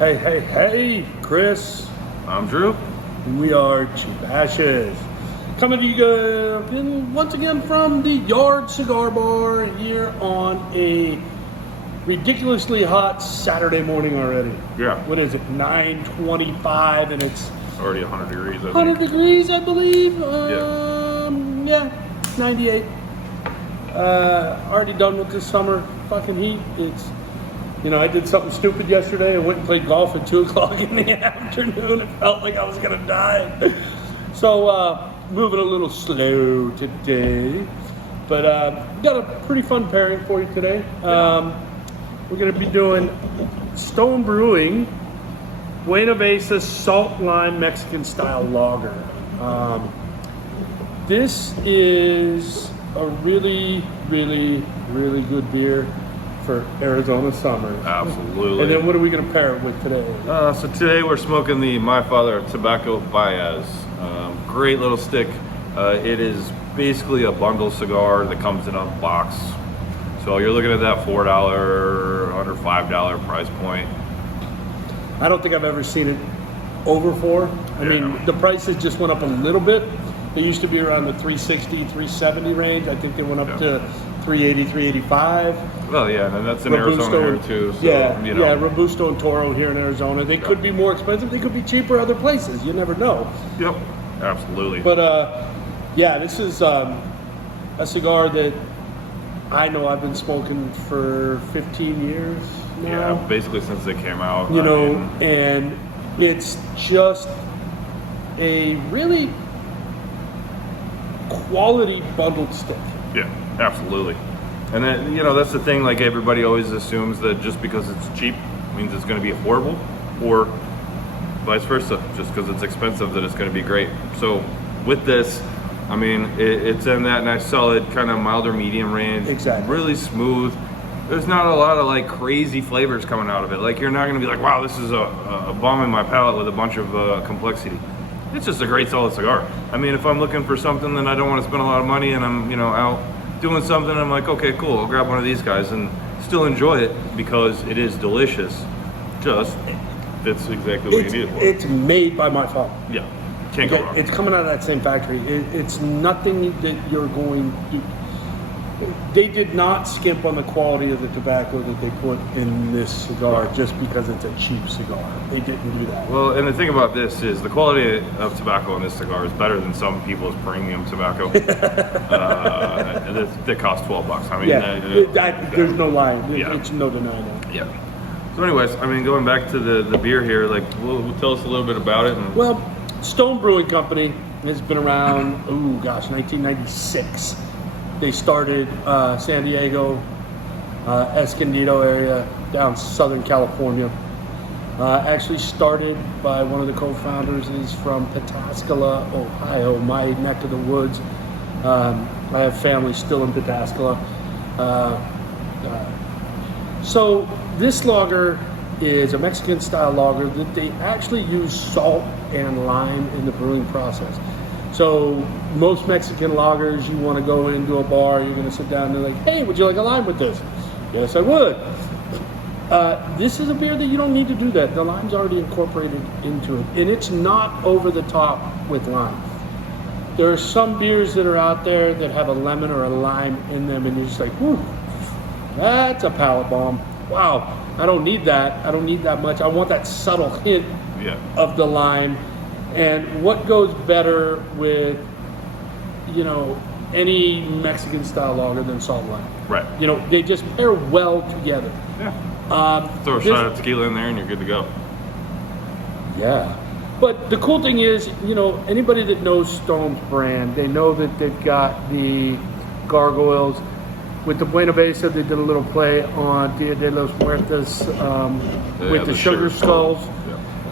Hey, Chris. I'm Drew. We are Cheap Ashes. Coming to you once again from the Yard Cigar Bar here on a ridiculously hot Saturday morning already. Yeah. What is it, 9:25, and it's Already 100 degrees, I think. 100 degrees, I believe. Yeah, 98. Already done with this summer fucking heat. I did something stupid yesterday. I went and played golf at 2 o'clock in the afternoon. It felt like I was going to die. So, moving a little slow today. But got a pretty fun pairing for you today. We're going to be doing Stone Buenaveza Salt Lime Mexican Style Lager. This is a really, really, really good beer for Arizona summer. Absolutely. And then what are we going to pair it with today? So today we're smoking the My Father Tabacos Baez. Great little stick. It is basically a bundle cigar that comes in a box. So you're looking at that $4, under $5 price point. I don't think I've ever seen it over $4. I mean, the prices just went up a little bit. They used to be around the $360, $370 range. I think they went up to $380, $385. Well, yeah, and that's in Robusto Arizona here too. So, yeah, Robusto and Toro here in Arizona. They could be more expensive. They could be cheaper other places. You never know. Yep, absolutely. But this is a cigar that I know I've been smoking for 15 years now. Yeah, basically since they came out. And it's just a really quality bundled stick. Yeah, absolutely. And then, that's the thing, like everybody always assumes that just because it's cheap means it's going to be affordable, or vice versa, just because it's expensive that it's going to be great. So with this, I mean, it's in that nice solid kind of milder medium range. Exactly. Really smooth. There's not a lot of like crazy flavors coming out of it. Like you're not going to be like, wow, this is a bomb in my palate with a bunch of complexity. It's just a great solid cigar. I mean, if I'm looking for something that I don't want to spend a lot of money and I'm, out doing something, I'm like, okay, cool, I'll grab one of these guys and still enjoy it because it is delicious. Just fits exactly what you need it for. It's made by My Father. Yeah, can't go wrong. It's coming out of that same factory. It's nothing that you're going to... They did not skimp on the quality of the tobacco that they put in this cigar just because it's a cheap cigar. They didn't do that. Well, and the thing about this is the quality of tobacco in this cigar is better than some people's premium tobacco. That costs $12. I mean, there's no lie. Yeah. It's no denying that. Yeah. So, anyways, I mean, going back to the beer here, like, we'll tell us a little bit about it. Well, Stone Brewing Company has been around, 1996. They started San Diego, Escondido area, down Southern California. Actually started by one of the co-founders. He's from Pataskala, Ohio, my neck of the woods. I have family still in Pataskala. So this lager is a Mexican-style lager that they actually use salt and lime in the brewing process. So most Mexican lagers, you want to go into a bar, you're going to sit down and they're like, hey, would you like a lime with this? Yes, I would. This is a beer that you don't need to do that. The lime's already incorporated into it. And it's not over the top with lime. There are some beers that are out there that have a lemon or a lime in them and you're just like, whew, that's a palate bomb. Wow, I don't need that. I don't need that much. I want that subtle hint of the lime. And what goes better with, any Mexican style lager than salt lime? Right. They just pair well together. Yeah. Throw a shot of tequila in there and you're good to go. Yeah. But the cool thing is, anybody that knows Stone's brand, they know that they've got the gargoyles. With the Buenaveza, they did a little play on Dia de los Muertos with the sugar skulls.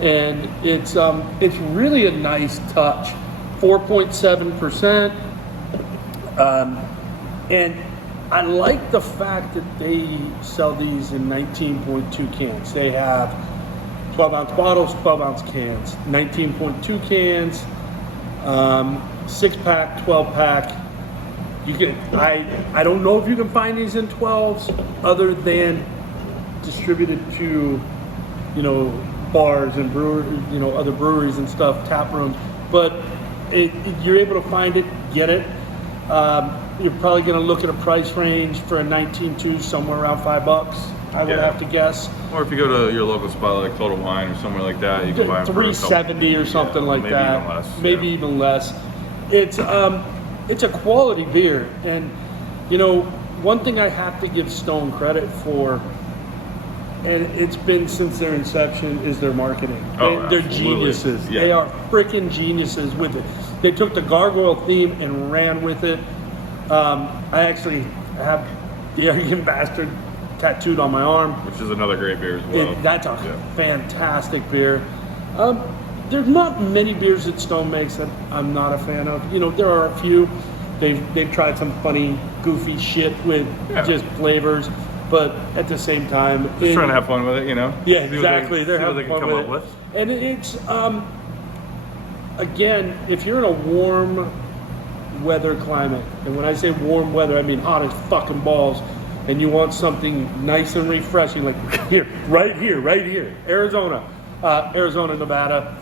And it's really a nice touch, 4.7%, and I like the fact that they sell these in 19.2 cans. They have 12-ounce bottles, 12-ounce cans, 19.2 cans, 6-pack, 12-pack. You can I don't know if you can find these in 12s other than distributed to bars and other breweries and stuff, tap rooms. But you're able to find it, get it. You're probably going to look at a price range for a 19.2 somewhere around $5. I would have to guess. Or if you go to your local spot like Total Wine or somewhere like that, you can buy them for $3.70 or something like maybe that. Even less. Maybe even less. It's a quality beer, and one thing I have to give Stone credit for, and it's been since their inception, is their marketing. They're geniuses. Yeah. They are freaking geniuses with it. They took the gargoyle theme and ran with it. I actually have the Arrogant Bastard tattooed on my arm. Which is another great beer as well. That's a fantastic beer. There's not many beers that Stone makes that I'm not a fan of. There are a few. They've tried some funny, goofy shit with just flavors, but at the same time, just trying to have fun with it, Yeah, exactly. They're having fun with it. With. And it's again, if you're in a warm weather climate, and when I say warm weather, I mean hot as fucking balls, and you want something nice and refreshing, like right here, Arizona, Nevada,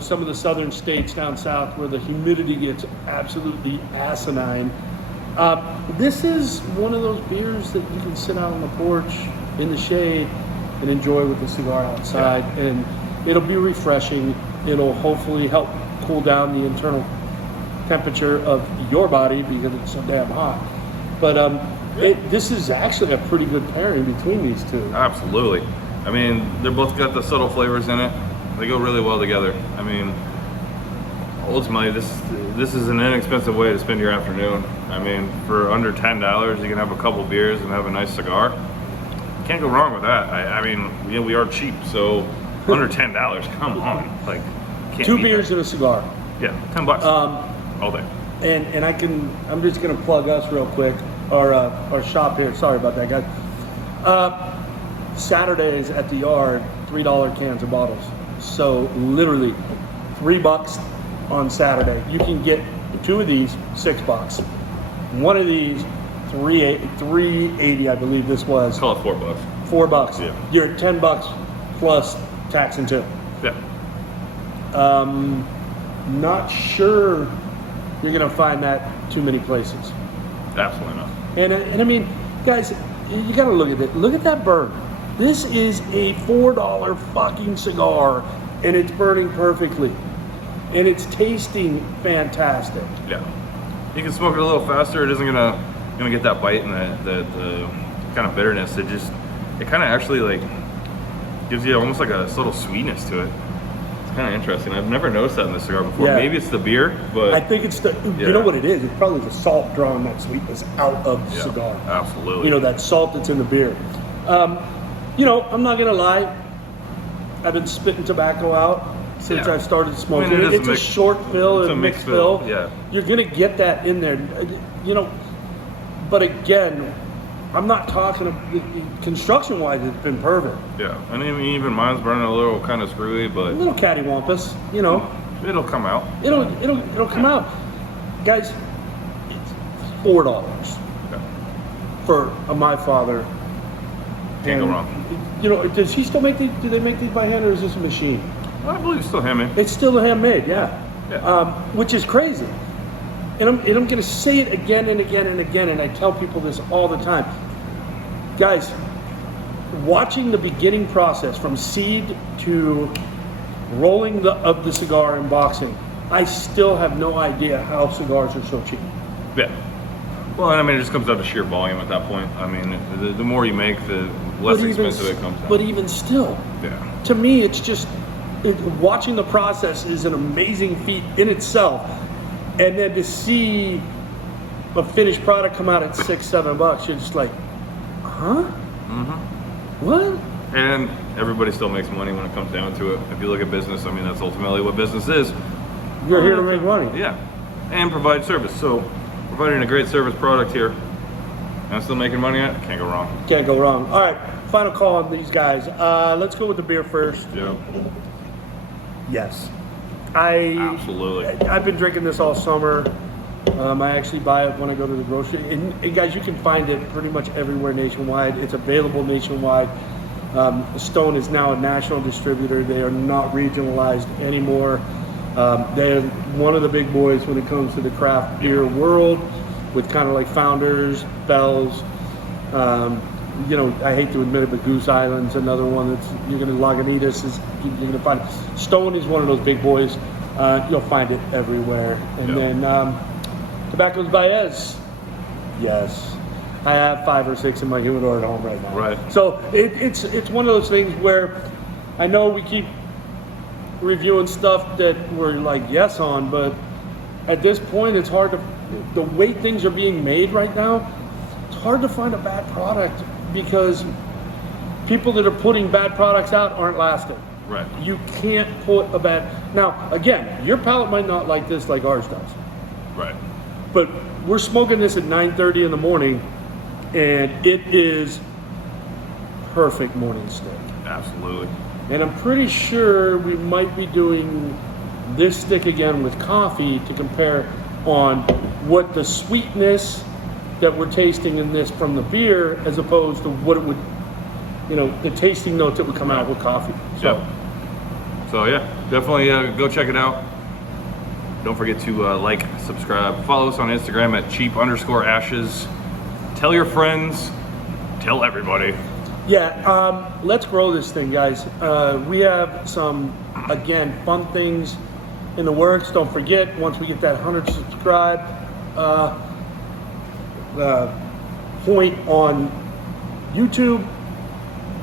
some of the southern states down south where the humidity gets absolutely asinine. This is one of those beers that you can sit out on the porch in the shade and enjoy with the cigar outside, and it'll be refreshing. It'll hopefully help cool down the internal temperature of your body because it's so damn hot. But this is actually a pretty good pairing between these two. Absolutely. I mean, they're both got the subtle flavors in it. They go really well together. I mean, ultimately, this is an inexpensive way to spend your afternoon. I mean, for under $10, you can have a couple beers and have a nice cigar. Can't go wrong with that. I mean, we are cheap, so under $10, come on. Like, can't 2 beat beers that. and a cigar. Yeah, $10 all day. And I'm just gonna plug us real quick, our shop here. Sorry about that, guys. Saturdays at the Yard, $3 cans of bottles. So literally $3 on Saturday. You can get 2 of these, $6. One of these, $3.80, I believe this was. Call it $4. $4. Yeah. You're at $10 plus tax and tip. Yeah. Not sure you're gonna find that too many places. Absolutely not. And I mean, guys, you gotta look at it. Look at that burn. This is a $4 fucking cigar, and it's burning perfectly, and it's tasting fantastic. Yeah. You can smoke it a little faster. It isn't gonna get that bite and the kind of bitterness. It kind of actually like gives you almost like a subtle sweetness to it. It's kind of interesting. I've never noticed that in this cigar before. Yeah. Maybe it's the beer, but I think it's you know what it is? It's probably the salt drawing that sweetness out of the cigar. Absolutely. That salt that's in the beer. I'm not gonna lie. I've been spitting tobacco out since I've started smoking. I mean, it's a short fill and a mixed fill. Yeah. You're gonna get that in there, But again, I'm not talking construction-wise. It's been perfect. Yeah, and even mine's burning a little kind of screwy, A but little cattywampus, it'll come out. It'll come out, guys. It's $4 for a My Father. Can't go wrong. Does he still make these? Do they make these by hand, or is this a machine? I believe it's still handmade. It's still handmade, yeah. Yeah. Which is crazy. And I'm going to say it again and again and again, and I tell people this all the time. Guys, watching the beginning process from seed to rolling of the cigar and boxing, I still have no idea how cigars are so cheap. Yeah. Well, and I mean, it just comes down to sheer volume at that point. I mean, the more you make, the less expensive it comes down. But even still, to me, it's just watching the process is an amazing feat in itself. And then to see a finished product come out at $6-7, you're just like, huh? Mm-hmm. What? And everybody still makes money when it comes down to it. If you look at business, I mean, that's ultimately what business is. You're here to make money. Yeah. And provide service. So providing a great service product here, and I'm still making money at it, can't go wrong. Can't go wrong. All right, final call on these guys. Let's go with the beer first. Yeah. Yes. Absolutely. I've been drinking this all summer. I actually buy it when I go to the grocery. And guys, you can find it pretty much everywhere nationwide. It's available nationwide. Stone is now a national distributor. They are not regionalized anymore. They're one of the big boys when it comes to the craft beer world, with kind of like Founders, Bell's. You know, I hate to admit it, but Goose Island's another one that's you're going to Lagunitas is you're going to find. Stone is one of those big boys. You'll find it everywhere. And then Tabacos Baez. Yes, I have 5 or 6 in my humidor at home right now. Right. So it's one of those things where I know we keep reviewing stuff that we're like yes on, but at this point it's hard to, the way things are being made right now, it's hard to find a bad product because people that are putting bad products out aren't lasting. Right. You can't put a bad, now again, your palate might not like this like ours does. Right. But we're smoking this at 9:30 in the morning and it is perfect morning stick. Absolutely. And I'm pretty sure we might be doing this stick again with coffee to compare on what the sweetness that we're tasting in this from the beer as opposed to what it would, you know, the tasting notes that would come out with coffee. So yeah, definitely go check it out. Don't forget to like, subscribe, follow us on Instagram at cheap_ashes. Tell your friends, tell everybody. Yeah, let's grow this thing, guys. We have some, again, fun things in the works. Don't forget, once we get that 100 subscribe point on YouTube,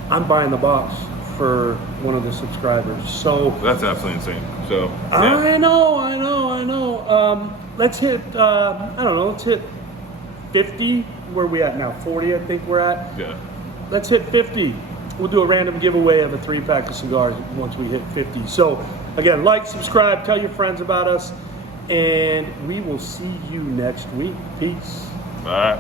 I'm buying the box for one of the subscribers. So That's absolutely insane. So yeah. I know. Let's hit, I don't know, let's hit 50. Where are we at now? 40, I think we're at. Yeah. Let's hit 50. We'll do a random giveaway of a 3-pack of cigars once we hit 50. So again, like, subscribe, tell your friends about us, and we will see you next week. Peace. Bye.